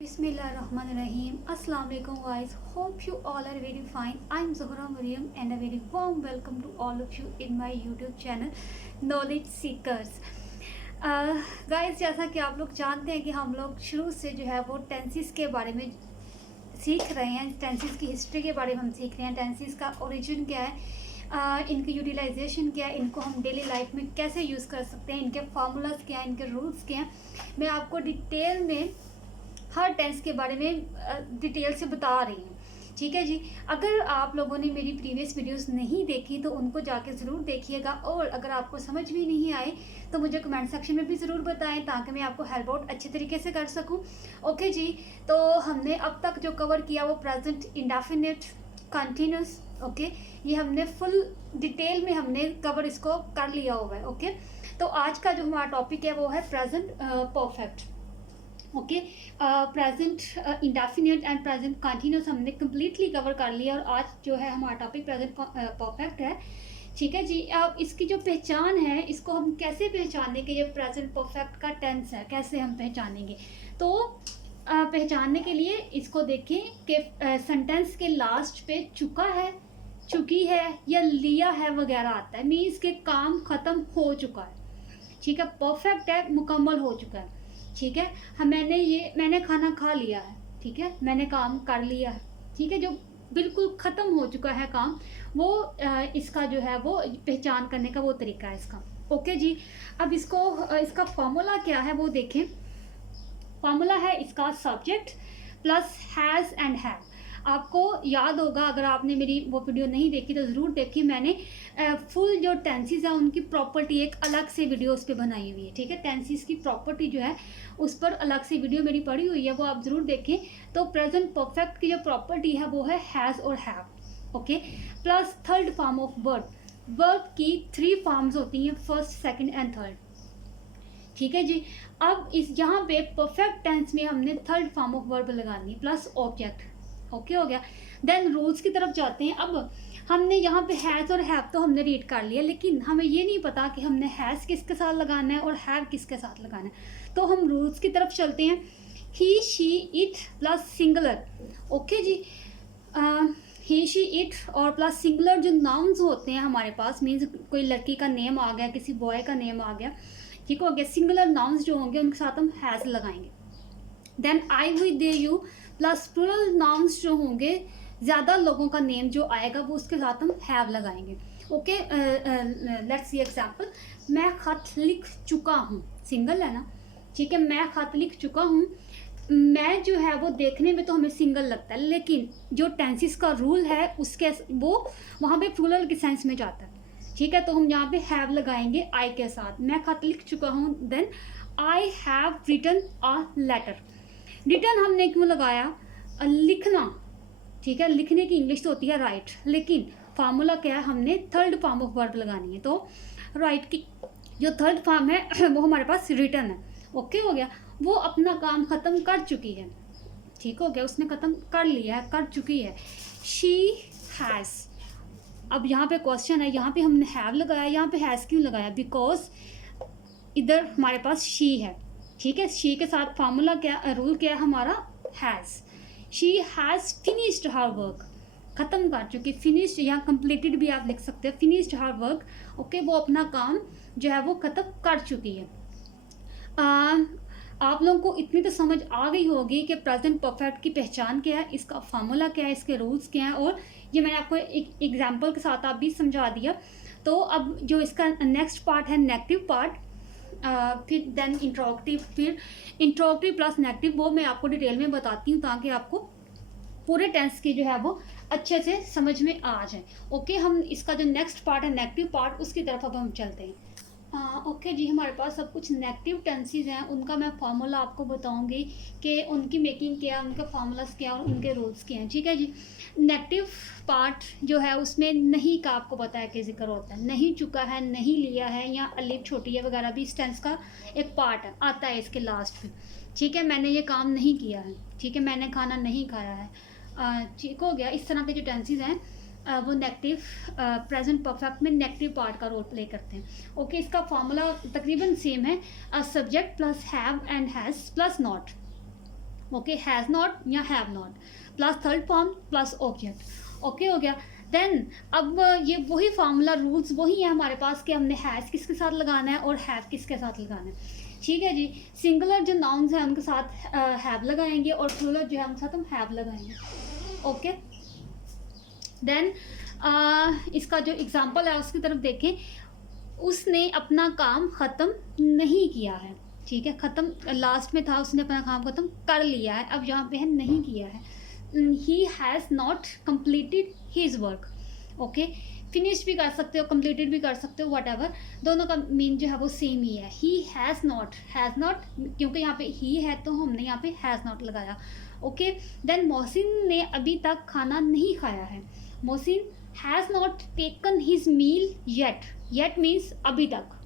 Bismillahirrahmanirrahim. Assalamu alaikum guys. Hope you all are very fine. I'm Zohra Mariam and a very warm welcome to all of you in my YouTube channel Knowledge Seekers. Guys जैसा कि आप लोग जानते हैं कि हम लोग शुरू से जो है वो टेंसेस के बारे में सीख रहे हैं। टेंसेस की हिस्ट्री के बारे में हम सीख रहे हैं। टेंसेस का ओरिजिन क्या है, इनकी यूटिलाइजेशन क्या है, इनको हम डेली लाइफ में कैसे यूज़ कर सकते हैं, इनके फार्मूलाज क्या हैं, इनके रूल्स क्या हैं, मैं आपको डिटेल में हर टेंस के बारे में डिटेल से बता रही हूँ। ठीक है जी। अगर आप लोगों ने मेरी प्रीवियस वीडियोस नहीं देखी तो उनको जाके ज़रूर देखिएगा, और अगर आपको समझ भी नहीं आए तो मुझे कमेंट सेक्शन में भी ज़रूर बताएं ताकि मैं आपको हेल्प आउट अच्छे तरीके से कर सकूं। ओके जी। तो हमने अब तक जो कवर किया वो प्रेजेंट इंडेफिनिट कंटिन्यूस। ओके, ये हमने फुल डिटेल में हमने कवर इसको कर लिया हुआ है। ओके, तो आज का जो हमारा टॉपिक है वो है present perfect. Okay, present indefinite and present continuous हमने कम्प्लीटली कवर कर लिया, और आज जो है हमारा टॉपिक प्रेजेंट परफेक्ट है। ठीक है जी। अब इसकी जो पहचान है, इसको हम कैसे पहचानेंगे कि ये प्रेजेंट परफेक्ट का टेंस है, कैसे हम पहचानेंगे? तो पहचानने के लिए इसको देखें कि सेंटेंस के लास्ट पे चुका है, चुकी है या लिया है वगैरह आता है, मीन्स के काम ख़त्म हो चुका है। ठीक है, परफेक्ट है, मुकम्मल हो चुका है। ठीक है, मैंने खाना खा लिया है। ठीक है, मैंने काम कर लिया है। ठीक है, जो बिल्कुल ख़त्म हो चुका है काम, वो इसका जो है वो पहचान करने का वो तरीका है इसका। ओके जी। अब इसका फॉर्मूला क्या है वो देखें। फॉर्मूला है इसका subject plus has and have. आपको याद होगा, अगर आपने मेरी वो वीडियो नहीं देखी तो ज़रूर देखी। मैंने फुल जो टेंसेस है उनकी प्रॉपर्टी एक अलग से वीडियो उस पर बनाई हुई है। ठीक है, टेंसेस की प्रॉपर्टी जो है उस पर अलग से वीडियो मेरी पड़ी हुई है, वो आप ज़रूर देखें। तो प्रेजेंट परफेक्ट की जो प्रॉपर्टी है वो है हैज़ और have. Okay, plus third form of verb. Verb की 3 फॉर्म्स होती हैं, फर्स्ट, सेकेंड एंड थर्ड। ठीक है जी। अब यहाँ पे परफेक्ट टेंस में हमने थर्ड फॉर्म ऑफ वर्ब लगानी है प्लस ऑब्जेक्ट। ओके हो गया। देन रूल्स की तरफ जाते हैं। अब हमने यहाँ पे हैज़ और हैव तो हमने रीड कर लिया, लेकिन हमें ये नहीं पता कि हमने हैज़ किसके साथ लगाना है और हैव किसके साथ लगाना है। तो हम रूल्स की तरफ चलते हैं। He, she, it plus singular. Okay जी। ही, शी, इट और प्लस सिंगुलर जो नाउन्स होते हैं हमारे पास, मीन्स कोई लड़की का नेम आ गया, किसी बॉय का नेम आ गया, ठीक हो गया। सिंगुलर नाउन्स जो होंगे उनके साथ हम हैज़ लगाएंगे। Then I, we, they, you plus plural nouns जो होंगे, ज़्यादा लोगों का नेम जो आएगा वो उसके साथ हम हैव लगाएंगे। Okay, let's see example. मैं ख़त लिख चुका हूँ, सिंगल है ना। ठीक है, मैं ख़त लिख चुका हूँ। मैं जो है वो देखने में तो हमें सिंगल लगता है, लेकिन जो टेंसेस का रूल है उसके वो वहाँ पे प्लूरल के सेंस में जाता है। ठीक है, तो हम यहाँ पे हैव लगाएंगे आई के साथ। मैं ख़त लिख चुका हूँ। Then I have written a letter. Written हमने क्यों लगाया? लिखना। ठीक है, लिखने की इंग्लिश तो होती है राइट, लेकिन फार्मूला क्या है, हमने थर्ड फॉर्म ऑफ वर्ब लगानी है। तो राइट की जो थर्ड फॉर्म है वो हमारे पास रिटन है। ओके हो गया, वो अपना काम ख़त्म कर चुकी है। ठीक हो गया, उसने ख़त्म कर लिया है, कर चुकी है। She has. अब यहाँ पे क्वेश्चन है, यहाँ पे हमने हैव लगाया, यहाँ पे हैज़ क्यों लगाया? बिकॉज इधर हमारे पास शी है। ठीक है, शी के साथ फार्मूला क्या, रूल क्या है हमारा? Has. She has finished her work. ख़त्म कर चुकी, फिनिश्ड या कंप्लीटेड भी आप लिख सकते हैं, फिनिश्ड हर वर्क। ओके, वो अपना काम जो है वो ख़त्म कर चुकी है। आप लोगों को इतनी तो समझ आ गई होगी कि प्रेजेंट परफेक्ट की पहचान क्या है, इसका फार्मूला क्या है, इसके रूल्स क्या हैं, और ये मैंने आपको एक एग्जाम्पल के साथ आप भी समझा दिया। तो अब जो इसका नेक्स्ट पार्ट है नेगेटिव पार्ट, फिर देन इंट्रोगेटिव, फिर इंट्रोगेटिव प्लस नेगेटिव, वो मैं आपको डिटेल में बताती हूँ ताकि आपको पूरे टेंस की जो है वो अच्छे से समझ में आ जाए। ओके, हम इसका जो नेक्स्ट पार्ट है नेगेटिव पार्ट, उसकी तरफ अब हम चलते हैं। ओके जी, हमारे पास सब कुछ नेगेटिव टेंसेस हैं, उनका मैं फार्मूला आपको बताऊंगी कि उनकी मेकिंग क्या है, उनके फार्मूलाज क्या और उनके रूल्स क्या हैं। ठीक है जी। नेगेटिव पार्ट जो है उसमें नहीं का आपको पता है कि जिक्र होता है, नहीं चुका है, नहीं लिया है, या अलिफ छोटी है वगैरह भी इस टेंस का एक पार्ट है, आता है इसके लास्ट में। ठीक है, मैंने ये काम नहीं किया है। ठीक है, मैंने खाना नहीं खाया है। ठीक हो गया। इस तरह के जो टेंसेस हैं वो नेगेटिव प्रेजेंट परफेक्ट में नेगेटिव पार्ट का रोल प्ले करते हैं। ओके, इसका फॉर्मूला तकरीबन सेम है, subject plus have and has plus not. Okay, has not या have not plus third form plus object. Okay हो गया। देन अब ये वही फार्मूला रूल्स वही है हमारे पास कि हमने हैज़ किसके साथ लगाना है और हैव किसके साथ लगाना है। ठीक है जी। सिंगुलर जो नाउन्स हैं उनके साथ हैव लगाएंगे और प्लूरल जो है उनके साथ हम हैव लगाएंगे। ओके। देन इसका जो एग्जांपल है उसकी तरफ देखें। उसने अपना काम ख़त्म नहीं किया है। ठीक है, ख़त्म लास्ट में था, उसने अपना काम ख़त्म कर लिया है, अब यहाँ पे है नहीं किया है। He has not completed his work. Okay, finish भी कर सकते हो, कंप्लीटेड भी कर सकते हो, वट एवर, दोनों का मीन जो है वो सेम ही है। ही हैज़ नॉट क्योंकि यहाँ पे ही है तो हमने यहाँ पे हैज़ नॉट लगाया। ओके। देन मोहसिन ने अभी तक खाना नहीं खाया है। Mohsin has not taken his meal yet means अभी तक।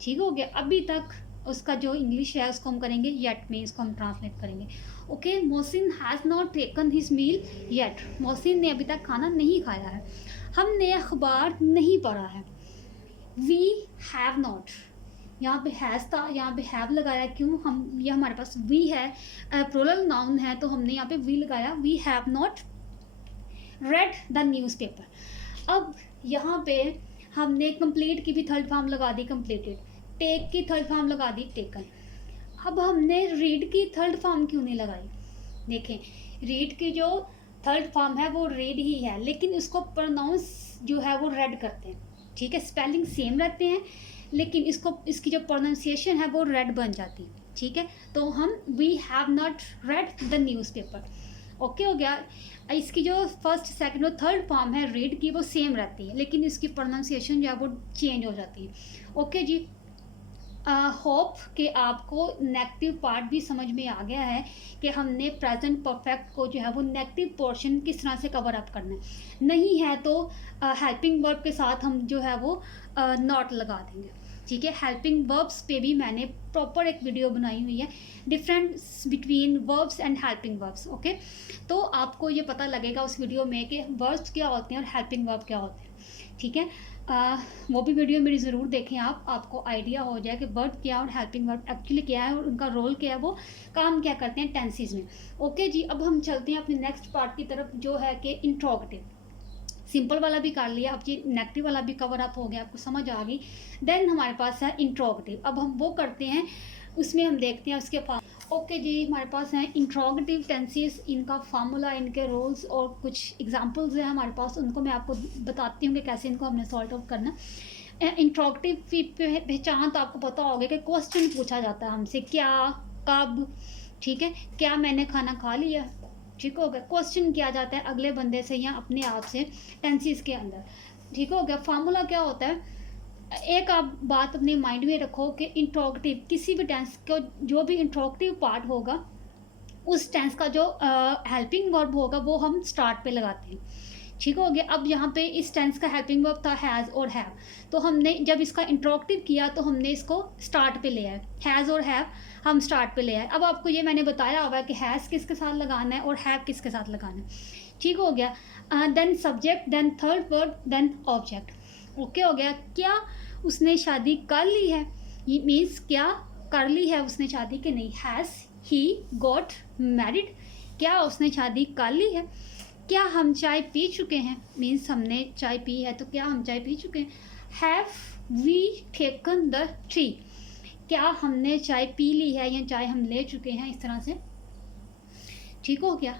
ठीक हो गया, अभी तक उसका जो इंग्लिश है उसको हम करेंगे येट में, इसको हम ट्रांसलेट करेंगे। Okay, Mohsin has not taken his meal yet, Mohsin ने अभी तक खाना नहीं खाया है। हमने अखबार नहीं पढ़ा है। वी हैव नॉट, यहाँ पे हैज़ था, यहाँ पे हैव लगाया, क्यों, हम ये हमारे पास वी है, प्लूरल नाउन है तो हमने यहाँ पे वी लगाया। We have not read the newspaper. अब यहाँ पे हमने कंप्लीट की भी थर्ड फॉर्म लगा दी कंप्लीटेड, टेक की थर्ड फॉर्म लगा दी टेकन। अब हमने रीड की थर्ड फॉर्म क्यों नहीं लगाई? देखें, रीड की जो थर्ड फॉर्म है वो रीड ही है, लेकिन इसको प्रोनाउंस जो है वो रेड करते हैं। ठीक है, स्पेलिंग सेम रहते हैं लेकिन इसकी जो प्रोनाउंसिएशन है वो रेड बन जाती है। ठीक है, तो हम we have not read the newspaper. Okay हो गया। इसकी जो फर्स्ट सेकंड और थर्ड फॉर्म है रीड की वो सेम रहती है लेकिन इसकी प्रोनाउंसिएशन जो है वो चेंज हो जाती है। ओके जी। होप कि आपको नेगेटिव पार्ट भी समझ में आ गया है कि हमने प्रेजेंट परफेक्ट को जो है वो नेगेटिव पोर्शन किस तरह से कवर अप करना है। नहीं है तो हेल्पिंग वर्ब के साथ हम जो है वो नॉट लगा देंगे। ठीक है, हेल्पिंग वर्ब्स पे भी मैंने प्रॉपर एक वीडियो बनाई हुई है, difference between verbs and helping verbs. Okay, तो आपको ये पता लगेगा उस वीडियो में कि वर्ब्स क्या होते हैं और हेल्पिंग वर्ब क्या होते हैं। ठीक है, वो भी वीडियो मेरी ज़रूर देखें आपको आइडिया हो जाए कि वर्ब क्या और हेल्पिंग वर्ब एक्चुअली क्या है और उनका रोल क्या है, वो काम क्या करते हैं टेंसेस में। ओके जी, अब हम चलते हैं अपने नेक्स्ट पार्ट की तरफ जो है कि इंट्रोगेटिव। सिंपल वाला भी कर लिया, अब ये नेगेटिव वाला भी कवर अप हो गया, आपको समझ आ गई। देन हमारे पास है इंट्रोगेटिव। अब हम वो करते हैं, उसमें हम देखते हैं उसके पास। ओके जी, हमारे पास हैं इंट्रोगेटिव टेंसेस, इनका फार्मूला, इनके रोल्स और कुछ एग्जांपल्स हैं हमारे पास, उनको मैं आपको बताती हूँ कि कैसे इनको हमने सॉल्व आउट करना। इंट्रोगेटिव की पहचान तो आपको पता होगा कि क्वेश्चन पूछा जाता है हमसे, क्या, कब। ठीक है, क्या मैंने खाना खा लिया। ठीक हो गया, क्वेश्चन किया जाता है अगले बंदे से या अपने आप से टेंसेस के अंदर। ठीक हो गया। फार्मूला क्या होता है, एक आप बात अपने माइंड में रखो कि इंट्रोगेटिव किसी भी टेंस को, जो भी इंट्रोगेटिव पार्ट होगा उस टेंस का जो हेल्पिंग वर्ब होगा वो हम स्टार्ट पे लगाते हैं। ठीक हो गया। अब यहाँ पे इस टेंस का हेल्पिंग वर्ब था हैज़ और हैव, तो हमने जब इसका इंट्रोगेटिव किया तो हमने इसको स्टार्ट पे ले आए, हैज़ और हैव हम स्टार्ट पे ले आए। अब आपको ये मैंने बताया हुआ है कि हैज़ किसके साथ लगाना है और हैव किसके साथ लगाना है। ठीक हो गया। Then subject, then third word, then object. Okay हो गया। क्या उसने शादी कर ली है, ये मीन्स क्या कर ली है उसने शादी कि नहीं। हैज़ ही गॉट मैरिड, क्या उसने शादी कर ली है। क्या हम चाय पी चुके हैं, मीन्स हमने चाय पी है तो क्या हम चाय पी चुके हैं। Have we taken the tea, क्या हमने चाय पी ली है या चाय हम ले चुके हैं, इस तरह से। ठीक हो गया।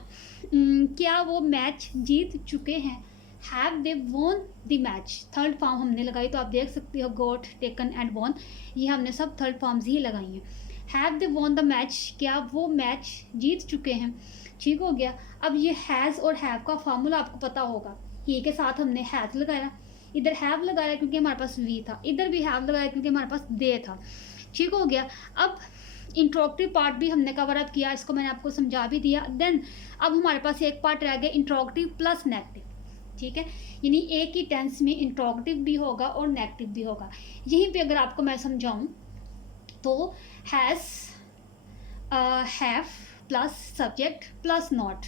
क्या वो मैच जीत चुके हैं, have they won the match. Third form हमने लगाई तो आप देख सकते हो गॉट, टेकन एंड वॉन, ये हमने सब थर्ड फॉर्म्स ही लगाई हैं। Have they won the match, क्या वो मैच जीत चुके हैं। ठीक हो गया। अब ये हैज़ और हैव का फार्मूला आपको पता होगा, ही के साथ हमने हैज़ लगाया, इधर हैव लगाया क्योंकि हमारे पास वी था, इधर भी हैव लगाया क्योंकि हमारे पास दे था। ठीक हो गया। अब इंट्रोगेटिव पार्ट भी हमने कवर अप किया, इसको मैंने आपको समझा भी दिया। देन अब हमारे पास एक पार्ट रह गया इंट्रोगेटिव प्लस नेगेटिव। ठीक है, यानी एक ही टेंस में इंट्रोगेटिव भी होगा और नेगेटिव भी होगा। यहीं पे अगर आपको मैं समझाऊं तो has, have plus subject plus not.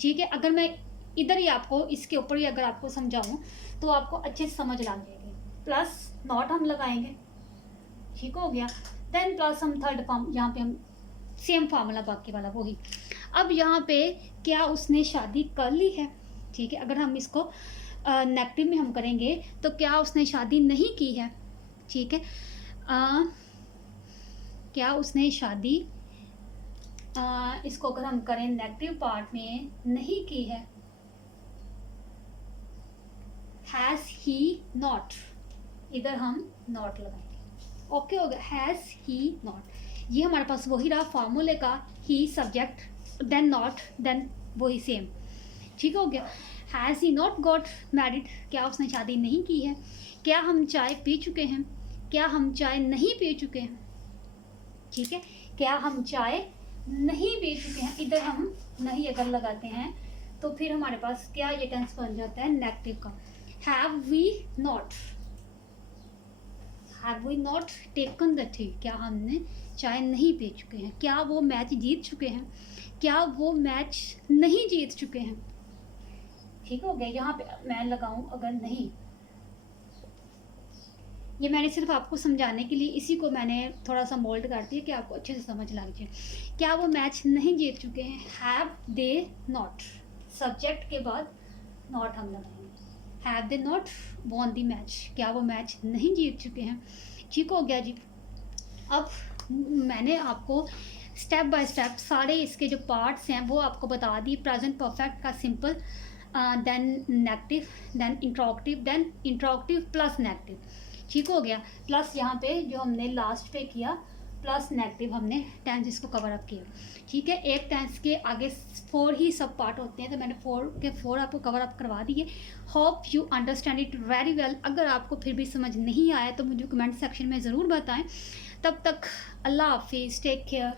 ठीक है, अगर मैं इधर ही आपको इसके ऊपर ही अगर आपको समझाऊं तो आपको अच्छे से समझ लग जाएगी। प्लस नॉट हम लगाएंगे, ठीक हो गया। देन प्लस हम थर्ड फॉर्म, यहाँ पे हम सेम फार्मूला बाकी वाला वही। अब यहाँ पे क्या उसने शादी कर ली है, ठीक है। अगर हम इसको नेगेटिव में हम करेंगे तो क्या उसने शादी नहीं की है, ठीक है। क्या उसने शादी, इसको अगर हम करें नेगेटिव पार्ट में, नहीं की है, हैज़ ही नॉट, इधर हम नॉट लगाएंगे। ओके हो गया, हैज़ ही नॉट, ये हमारे पास वही रहा फार्मूले का, ही सब्जेक्ट देन नॉट देन वही सेम, ठीक हो गया। Has he not got married, क्या उसने शादी नहीं की है। क्या हम चाय पी चुके हैं, क्या हम चाय नहीं पी चुके हैं, ठीक है। क्या हम चाय नहीं पी चुके हैं, इधर हम नहीं अगर लगाते हैं तो फिर हमारे पास क्या ये टेंस बन जाता है नेगेटिव का। Have we not, have we not taken the tea, क्या हमने चाय नहीं पी चुके हैं। क्या वो मैच जीत चुके हैं, क्या वो मैच नहीं जीत चुके हैं, ठीक हो गया। यहाँ पे मैं लगाऊं अगर नहीं, ये मैंने सिर्फ आपको समझाने के लिए इसी को मैंने थोड़ा सा मोल्ड कर दिया कि आपको अच्छे से समझ लग जाए। क्या वो मैच नहीं जीत चुके हैं, हैव दे नॉट, सब्जेक्ट के बाद नॉट हम लगाएंगे। Have they not won the match, क्या वो मैच नहीं जीत चुके हैं, ठीक हो गया जी। अब मैंने आपको स्टेप बाय स्टेप सारे इसके जो पार्ट्स हैं वो आपको बता दिए। प्रेजेंट परफेक्ट का simple, then negative, then interrogative, then interrogative plus negative, ठीक हो गया। प्लस यहाँ पे जो हमने लास्ट पे किया प्लस नेगेटिव, हमने टेंस इसको कवर अप किया, ठीक है। एक टेंस के आगे 4 ही सब पार्ट होते हैं, तो मैंने 4 के 4 आपको कवर अप करवा दिए। Hope you understand it very well. अगर आपको फिर भी समझ नहीं आया तो मुझे कमेंट सेक्शन में ज़रूर बताएं। तब तक अल्लाह हाफिज़, टेक केयर।